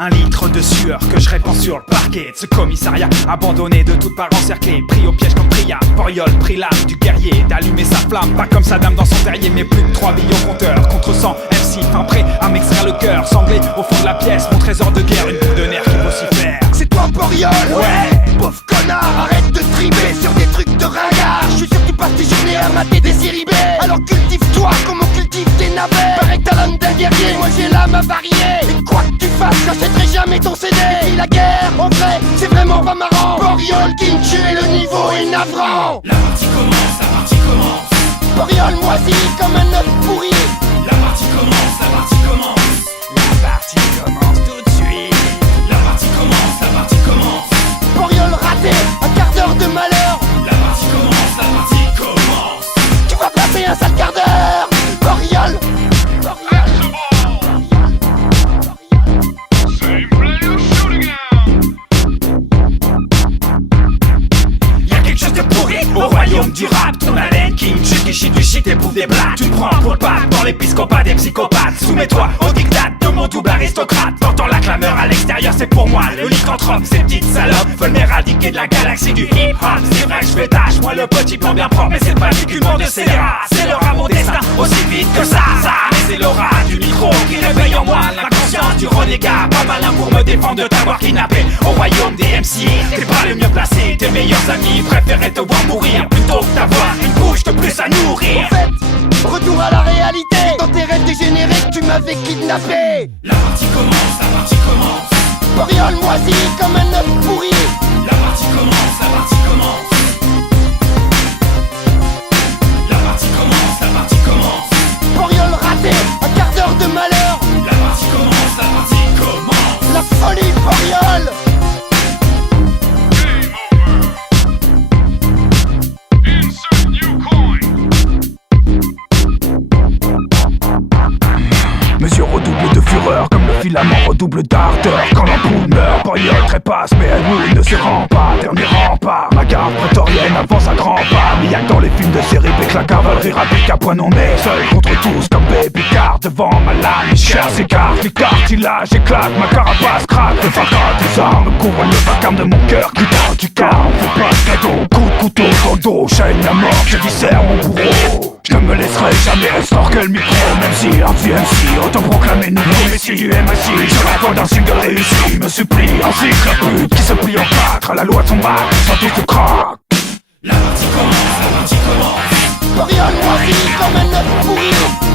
1 litre de sueur que je répands sur le parquet de ce commissariat abandonné, de toutes parts encerclé, pris au piège comme Priya. Boriol prit l'âme du guerrier d'allumer sa flamme, pas comme Saddam dans son terrier, mais plus de 3 millions compteurs contre 100 MC, fin prêt à m'extraire le cœur, sanglé au fond de la pièce, mon trésor de guerre, une boule de nerfs qui vocifère. C'est toi Boriol? Ouais. Pauvre connard, arrête de trimer sur des trucs de ringard. Je suis sûr que tu passes tes journées à mater des séries B. Alors cultive-toi comme on cultive des navets. Pareil que t'as l'âme d'un guerrier, moi j'ai l'âme avariée. Et quoi que tu fasses, j'achèterai jamais ton CD. Et la guerre, en vrai, c'est vraiment pas marrant. Boriol qui me tue, le niveau est navrant. La partie commence, la partie commence. Boriol moisi comme un œuf pourri. La partie commence, la partie commence. La partie commence tout de suite. La partie commence, la partie commence. Boriol raté, un quart d'heure de malheur. La partie commence, la partie commence. Tu vas passer un sale quart d'heure. Boriol. Y'a quelque chose de pourri au royaume du rap. Ton haleine qui me tue, qui chie du shit et bouffe des blagues. Tu te prends pour le pape dans l'épiscopat des psychopathes. Soumets-toi au diktat de mon double aristocrate. T'entends la clameur à l'extérieur, c'est pour moi le lycanthrope. Ces petites salopes veulent m'éradiquer de la galaxie du hip-hop. C'est vrai que je fais tâche, moi le petit plan bien propre. Mais c'est pas uniquement de scélérat, c'est l'aura mon destin aussi vite que ça. Mais c'est l'aura du micro qui réveille en moi la conscience du renégat. Pas malin pour me défendre de t'avoir kidnappé au royaume des MC. T'es pas le mieux placé, tes meilleurs amis préféraient te voir mourir plutôt que d'avoir une bouche de plus à nourrir. En fait, retour à la réalité. Dans tes rêves dégénérés que tu m'avais kidnappé. La partie commence, la partie commence. Boriol moisi comme un œuf pourri. La partie commence, la partie commence. La partie commence, la partie commence. Boriol raté, un quart d'heure de malheur. La partie commence, la partie commence. La folie Boriol. Mesure redouble de fureur, comme le filament redouble d'ardeur. Quand l'ampoule meurt, Boriol trépasse, mais elle ne se rend pas. Dernier rempart, ma garde prétorienne avance à grands pas. Mais y'a que dans les films de série B que la cavalerie rapide à point non est seul contre tous comme Baby Card. Devant ma lame, les chairs s'écartent, les cartilages éclatent, ma carapace craque. Le vacarme des armes couvre le vacarme de mon cœur qui tend du calme. Fais pas de cadeau, coup de couteau dans le dos, chaîne la mort, je viscère mon bourreau. Je ne me laisserai jamais estorquer le micro, même si RTMC autoproclamé nouveau messie du MSI. Je rêve d'un single réussi, me supplie, ainsi que la pute qui se plie en quatre à la loi de son bac, sans tout se craque. La partie commence, la partie commence. Boriol moisi comme un œuf pourri.